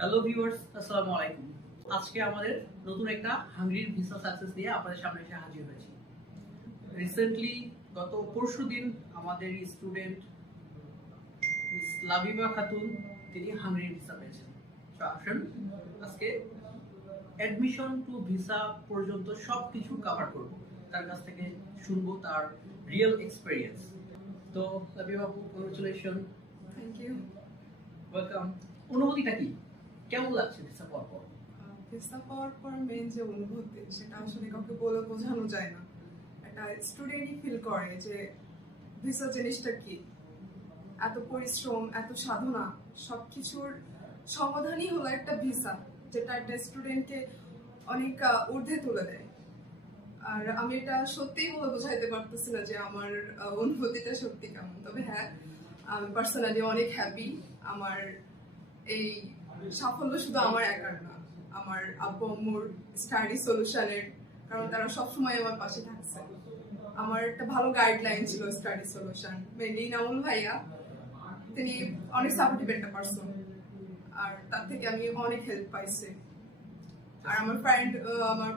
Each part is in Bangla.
হ্যালো ভিউয়ার্স, আসসালামু আলাইকুম। আজকে আমাদের নতুন একটা হাঙ্গেরির ভিসা সাকসেস নিয়ে আপনাদের সামনে এসে হাজির হয়েছি। রিসেন্টলি গত পরশুদিন আমাদের স্টুডেন্ট মিস লাবিবা খাতুন তিনি হাঙ্গেরির ভিসা পেয়েছেন। তো আসুন আজকে অ্যাডমিশন টু ভিসা পর্যন্ত সবকিছু কভার করব। তার কাছ থেকে শুনবো তার রিয়েল এক্সপেরিয়েন্স। তো লাবিবা আপু, কংগ্রেচুলেশন। Thank you. ওয়েলকাম। অনুভূতিটা কি, কেমন লাগছে ভিসা পাওয়ার পর? ভিসা পাওয়ার পর মেন যে অনুভূতি সেটা আসলে কাউকে বলে বোঝানো যায় না। একটা স্টুডেন্টই ফিল করে যে ভিসা জিনিসটা কি, এত পরিশ্রম, এত সাধনা, সবকিছুর সমাধানই হলো একটা ভিসা, যেটা একটা স্টুডেন্টকে অনেক ঊর্ধ্বে তুলে দেয়। আর আমি এটা সত্যিই বলে বোঝাইতে পারতেছি না যে আমার অনুভূতিটা সত্যি কেমন। তবে হ্যাঁ, আমি পার্সোনালি অনেক হ্যাপি। আমার এই সাফল্য শুধু আমার একার না, আমার আব্বু আম্মুর স্টাডি সলিউশনের, কারণ তারা সবসময় আমার পাশে থাকছে। আমার একটা ভালো গাইডলাইন ছিল স্টাডি সলিউশন, মেনলি নামুল ভাইয়া, তিনি অনেক সাপোর্টিভ একটা পার্সন, আর তার থেকে আমি অনেক হেল্প পাইছি। আর আমার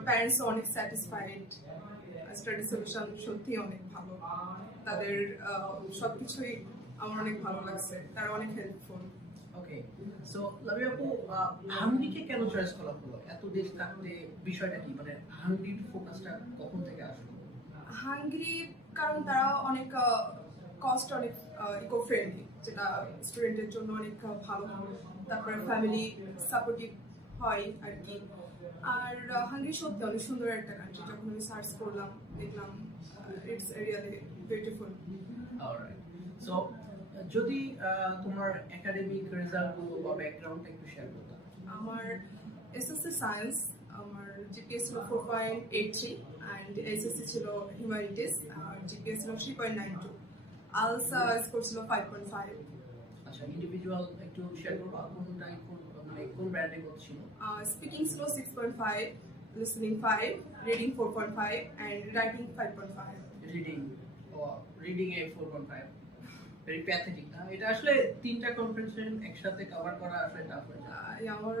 প্যারেন্টস অনেক স্যাটিসফাইড। স্টাডি সলিউশন সত্যি অনেক ভালো, তাদের সবকিছুই আমার অনেক ভালো লাগছে, তারা অনেক হেল্পফুল। ওকে, সো লাভি আপু, হাঙ্গরিকে কেন চয়েস করা হলো? এত দেশ থাকতে বিষয়টা কি, মানে হাঙ্গরির ফোকাসটা কখন থেকে আসলো? হাঙ্গরি কারণ তারা অনেক কস্ট অনেক ইকো ফ্রেন্ডলি, যেটা স্টুডেন্টের জন্য অনেক ভালো। তারপরে ফ্যামিলি সাপোর্টিভ হয় আর কি। আর হাঙ্গরি সত্যি অনেক সুন্দর একটা কান্ট্রি। যখন আমি সার্চ করলাম দেখলাম it's really beautiful. Alright, so যদি তোমার একাডেমিক রেজাল্টগুলো বা ব্যাকগ্রাউন্ডটা একটু শেয়ার করতে। আমার এসএসসি সায়েন্স, আমার জিপিএস ছিল 4.83 অ্যান্ড এসএসসি ছিল হিউম্যানিটিস, আর জিপিএস ছিল 3.92। আলসা স্কোর ছিল 5.5। আচ্ছা, ইন্ডিভিজুয়াল একটু শেয়ার করবো, মানে কোন ব্র্যান্ডে করছিল? স্পিকিং ছিল 6.5, listening 5, reading 4.5 and writing 5.5। Reading a 4.5, very pathetic না? এটা আসলে তিনটা কনফারেন্সেশন একসাথে কভার করা আসলে টাফ হয়ে যায়। আমার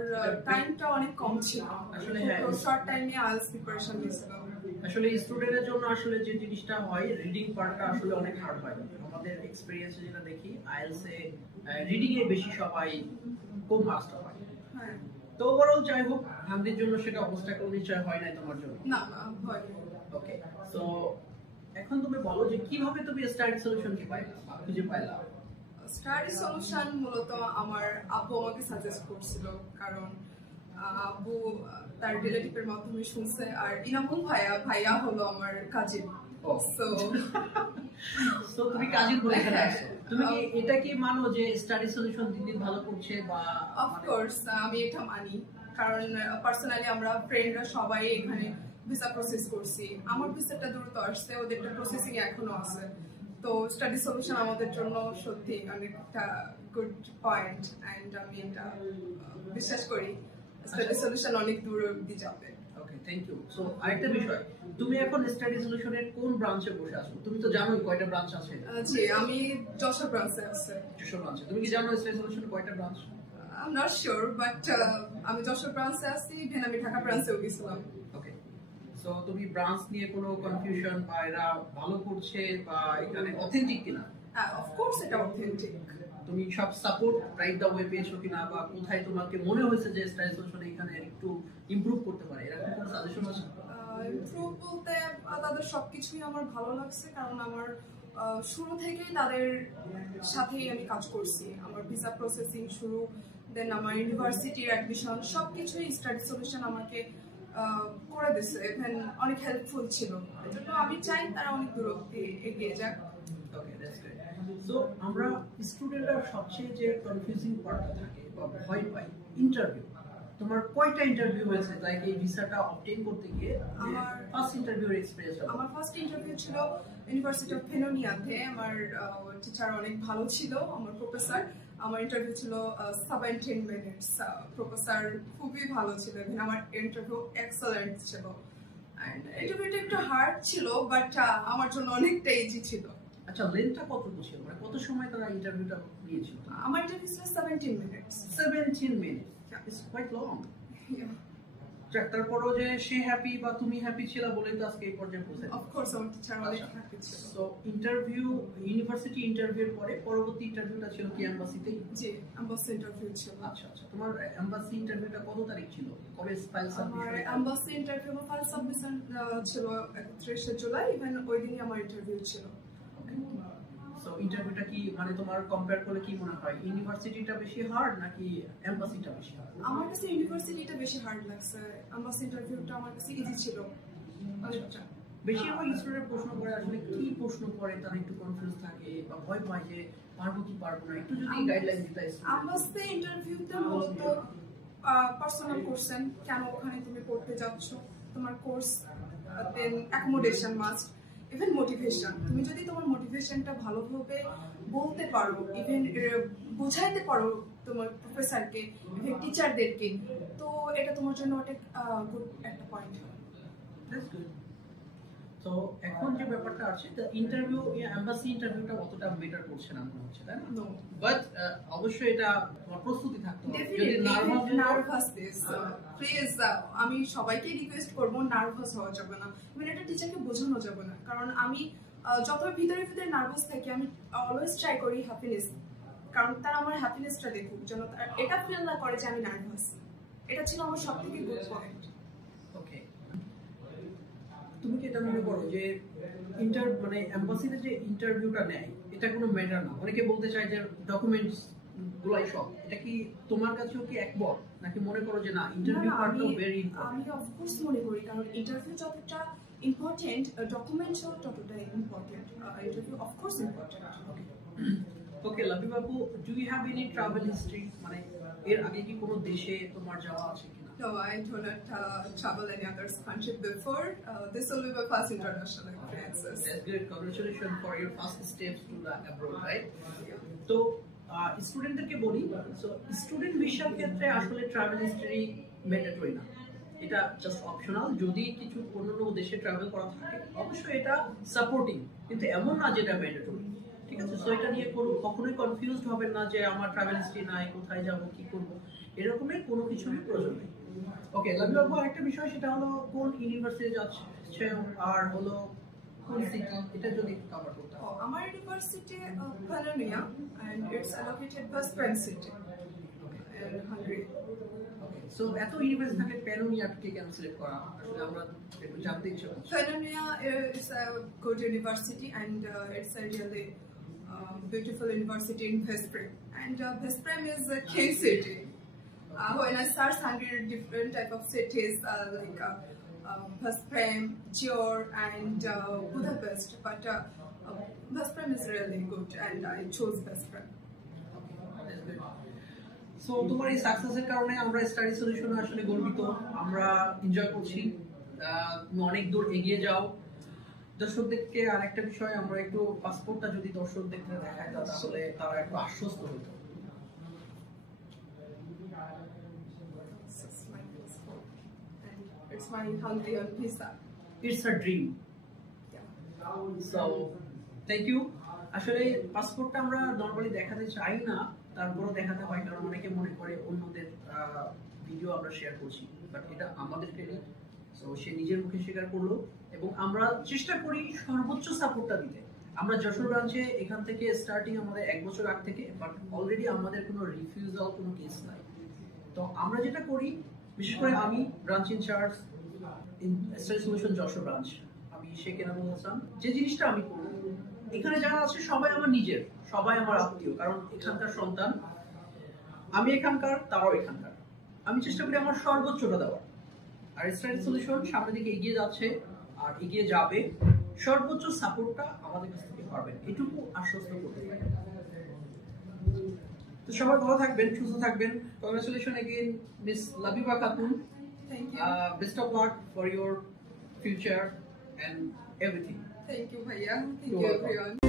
টাইমটা অনেক কম ছিল, আসলে হ্যাঁ, শর্ট টাইমে আইএলটিএস প্রিপারেশন নিয়েছিলাম। আসলে স্টুডেন্টের জন্য আসলে যে জিনিসটা হয়, রিডিং পার্টটা আসলে অনেক হার্ড হয়। আমাদের এক্সপেরিয়েন্সে যেটা দেখি, আইএলটিএস এ রিডিং এ বেশি সবাই কম মাস্টার হয়। হ্যাঁ, তো ওভারঅল যাই হোক, হামদের জন্য সেটা অবস্টাকল নিশ্চয় হয় নাই তোমার জন্য? না হয়। ওকে, তো এখন তুমি বলো যে কিভাবে তুমি স্টাডি সলিউশন কি পাইলা বা খুঁজে পাইলা? স্টাডি সলিউশন মূলত আমার আব্বু আমাকে সাজেস্ট করছিল, কারণ আব্বু তার রিলেটিভের মাধ্যমে শুনছে। আর ইনামুল ভাইয়া হলো আমার কাজিন। সো তুমি কাজিন বলে এখানে আসছো। তুমি কি এটা কি মানো যে স্টাডি সলিউশন দিন দিন ভালো করছে? বা অফ কোর্স আমি এটা মানি, কারণ পার্সোনালি আমরা ফ্রেন্ডরা সবাই এখানে ভিসা প্রসেস করছি। আমার ভিসাটা দ্রুত আসছে, ওদেরটা প্রসেসিং এখনো আছে। তো স্টাডি সলিউশন আমাদের জন্য সত্যি অনেকটা গুড পয়েন্ট, এন্ড আমি এটা বিশ্বাস করি স্টাডি সলিউশন অনেক দূর অবধি যাবে। ওকে, থ্যাংক ইউ। সো আরেকটা বিষয়, তুমি এখন স্টাডি সলিউশনের কোন ব্রাঞ্চে বসে আছো? তুমি তো জানোই কয়টা ব্রাঞ্চ আছে। জি, আমি যশোর ব্রাঞ্চে আছি। যশোর ব্রাঞ্চে। তুমি কি জানো স্টাডি সলিউশনের কয়টা branch? I'm not sure, but আমি যশোর ব্রাঞ্চে আছি, দেন আমি ঢাকা ব্রাঞ্চেও গেছিলাম। ওকে, সো তুমি ব্রাঞ্চ নিয়ে কোনো কনফিউশন বা এরা ভালো করছে বা এখানে অথেন্টিক কিনা? অফ কোর্স এটা অথেন্টিক। তুমি সব সাপোর্ট রাইট দা ওয়ে পেয়েছো কিনা, বা কোথায় তোমাকে মনে হয়েছে যে স্টাডি সলিউশন এখানে একটু ইমপ্রুভ করতে পারে, এরকম কোনো সাজেশন আছে? ইমপ্রুভ বলতে তাদের সবকিছুই আমার ভালো লাগছে, কারণ আমার শুরু থেকেই তাদের সাথেই আমি কাজ করছি। আমার ভিসা প্রসেসিং শুরু, দেন আমার ইউনিভার্সিটির অ্যাডমিশন, সবকিছুই স্টাডি সলিউশন আমাকে করে দিচ্ছে। ইভেন অনেক হেল্পফুল ছিল। এজন্য আমি চাই তারা অনেক দূর অবধি এগিয়ে যাক। ওকে, দ্যাটস গ্রেট। সো আমরা স্টুডেন্টরা সবচেয়ে যে কনফিউজিং পার্টটা থাকে বা ভয় পাই, ইন্টারভিউ। তোমার কয়টা ইন্টারভিউ হয়েছে লাইক এই ভিসাটা অবটেইন করতে গিয়ে? আমার ফার্স্ট ইন্টারভিউর এক্সপেরিয়েন্স। আমার ফার্স্ট ইন্টারভিউ ছিল ইউনিভার্সিটি অফ ফেনোনিয়াতে। আমার টিচার অনেক ভালো ছিল, আমার প্রফেসর। আমার ইন্টারভিউ ছিল 17 মিনিটস। প্রফেসর খুবই ভালো ছিল, আমার ইন্টারভিউ এক্সেলেন্ট ছিল। এন্ড ইন্টারভিউটা একটু হার্ড ছিল, বাট আমার জন্য অনেকটা ইজি ছিল। আচ্ছা, লেন্থটা কতটুকু ছিল, মানে কত সময় তারা ইন্টারভিউটা নিয়েছিল? আমার ইন্টারভিউ ছিল 17 minutes. 17 minute, it's quite long. Yeah. যাক, তারপরও যে সে হ্যাপি বা তুমি হ্যাপি ছিল বলেই তো আজকে এই পর্যায়ে পৌঁছেছি। Of course আমার টিচার অনেক হ্যাপি ছিল। সো ইন্টারভিউ, ইউনিভার্সিটি ইন্টারভিউর পরে পরবর্তী ইন্টারভিউটা ছিল কি এমবাসিতে? জি, এমবাসি ইন্টারভিউ ছিল। আচ্ছা আচ্ছা, তোমার এমবাসি ইন্টারভিউটা কত তারিখ ছিল? কবে ফাইল সাবমিশন? আমার এমবাসি ইন্টারভিউ বা ফাইল সাবমিশন ছিল 31 জুলাই, ইভেন ওই দিনই আমার ইন্টারভিউ ছিল। সো ইন্টারভিউটা কি মানে তোমার কম্পেয়ার করলে কি মনে হয় ইউনিভার্সিটিটা বেশি হার্ড নাকি এমবাসিটা বেশি হার্ড? আমার কাছে ইউনিভার্সিটিটা বেশি হার্ড লাগছে, এমবাসি ইন্টারভিউটা আমার কাছে ইজি ছিল। আচ্ছা, বেশিরভাগ স্টুডেন্ট প্রশ্ন করে আসলে কি প্রশ্ন করে তারা একটু কনফিউজ থাকে বা ভয় পায় যে পারবো কি পারবো না, একটু যদি গাইডলাইন দিতে। এমবাসি ইন্টারভিউতে মূলত পার্সোনাল কোশ্চেন, কেন ওখানে তুমি পড়তে যাচ্ছ, তোমার কোর্স, দেন অ্যাকোমোডেশন মাস্ট, ইভেন মোটিভেশন। তুমি যদি তোমার মোটিভেশনটা ভালোভাবে বলতে পারো, ইভেন বোঝাইতে পারো তোমার প্রফেসরকে, ইভেন টিচারদেরকে, তো এটা তোমার জন্য অনেক গুড একটা পয়েন্ট হয়। That's good. তো এখন যে ব্যাপারটা আছে, দ্য ইন্টারভিউ, এমবাসি ইন্টারভিউটা অতটা মেটার করছে না মনে হচ্ছে, তাই না? নো, বাট অবশ্যই এটা তোমার প্রস্তুতি থাকতে হবে। যদি নার্ভাস প্লিজ, আমি সবাইকে রিকোয়েস্ট করবো নার্ভাস হওয়া যাবে না, মানে এটা টিচারকে বোঝানো যাবে না। কারণ আমি যত ভিতরে ভিতরে নার্ভাস থাকি, আমি অলওয়েজ ট্রাই করি হ্যাপিনেস, কারণ তারা আমার হ্যাপিনেসটা দেখুক, যেন এটা ফিল না করে যে আমি নার্ভাস। এটা ছিল আমার সব থেকে গুড পয়েন্ট। ওকে, তুমি কি এটা মনে করো যে মানে এমবাসিতে যে ইন্টারভিউটা নেয় এটা কোনো ম্যাটার না? অনেকে বলতে চায় যে ডকুমেন্টস গুলাই সব, এটা কি তোমার কাছেও কি একবার, নাকি মনে করো যে না ইন্টারভিউ পার্টটাও ভেরি ইম্পর্টেন্ট? আমি অফকোর্স মনে করি, কারণ ইন্টারভিউ যতটা ইম্পর্টেন্ট, ডকুমেন্টসও ততটাই important. Interview of course important. Okay লাভি বাবু, do you have any travel history? মানে এর আগে কি কোনো দেশে তোমার যাওয়া আছে কিনা? No, I do not travel any other country before. This will be my first international experiences. That's good. Congratulations for your first steps to the abroad, right? তো স্টুডেন্টদেরকে বলি, সো স্টুডেন্ট ভিসার ক্ষেত্রে আসলে ট্রাভেল হিস্টরি ম্যান্ডেটরি না, এটা জাস্ট অপশনাল। যদি কিছু অন্য দেশে ট্রাভেল করা থাকে অবশ্যই এটা সাপোর্টিং, কিন্তু এমন না যেটা ম্যান্ডেটরি। ঠিক আছে, সো এটা নিয়ে কখনোই কনফিউজড হবেন না যে আমার ট্রাভেল হিস্ট্রি নাই, কোথায় যাব, কি করব, এরকমের কোনো কিছুরই প্রয়োজন নেই। ওকে লাভি বাবু, আরেকটা বিষয় সেটা হলো কোন ইউনিভার্সিটি যাচ্ছে আর হলো কোন সিটি, এটা যদি একটু কভার করতে। আমার university Polonia, and it's located Veszprém city in Hungary. So এত ইউনিভার্সিটি থাকে, প্যানোনিয়াকে কেন সিলেক্ট করা? আসলে আমরা একটু জানতে ইচ্ছা করছি। Polonia is a good university, and it's a really beautiful university in Veszprém, and Veszprém is a key city. When I search Hungary, different type of cities like Veszprém, Győr, and Budapest, but Veszprém is really good, and I chose Veszprém. So তোমার এই সাকসেসের কারণে আমরা স্টাডি সলিউশনে আসলে গর্বিত, আমরা এনজয় করছি। তুমি অনেক দূর এগিয়ে যাও। দর্শকদেরকে আরেকটা বিষয়, আমরা একটু পাসপোর্টটা যদি দর্শকদেরকে দেখাই তাহলে তারা একটু আশ্বস্ত হতো। It's my Hungarian visa. It's a dream. Yeah. So thank you. আসলে পাসপোর্টটা আমরা নরমালি দেখাতে চাই না, তারপরও দেখাতে হয়, কারণ অনেকে মনে করে অন্যদের ভিডিও আমরা শেয়ার করছি, বাট এটা আমাদের ক্রেডিট। সো সে নিজের মুখে স্বীকার করলো, এবং আমরা চেষ্টা করি সর্বোচ্চ সাপোর্টটা দিতে। আমরা যশোর ব্রাঞ্চে এখান থেকে স্টার্টিং আমাদের 1 বছর আগ থেকে, বাট অলরেডি আমাদের কোনো রিফিউজাল কোনো কেস নাই। তো আমরা যেটা করি, বিশেষ করে আমি branch incharge Study Solution Jashore branch, আমি শেখ এনামুল হাসান, যে জিনিসটা আমি করি, এখানে যারা আছে সবাই আমার নিজের, সবাই আমার আত্মীয়, কারণ এখানকার সন্তান, আমি এখানকার, তারাও এখানকার। আমি চেষ্টা করি আমার সর্বোচ্চটা দেওয়ার, আর স্টাডি সলিউশন সামনের দিকে এগিয়ে যাচ্ছে আর এগিয়ে যাবে। সর্বোচ্চ সাপোর্টটা আমাদের কাছ থেকে পাবেন, এটুকু আশ্বস্ত করতে পারি। তো সবাই ভালো থাকবেন, সুস্থ থাকবেন। Congratulation again miss Labiba Khatun. Thank you. Best of luck for your future and everything. Thank you, Bhaiya. Thank You're you, welcome. everyone.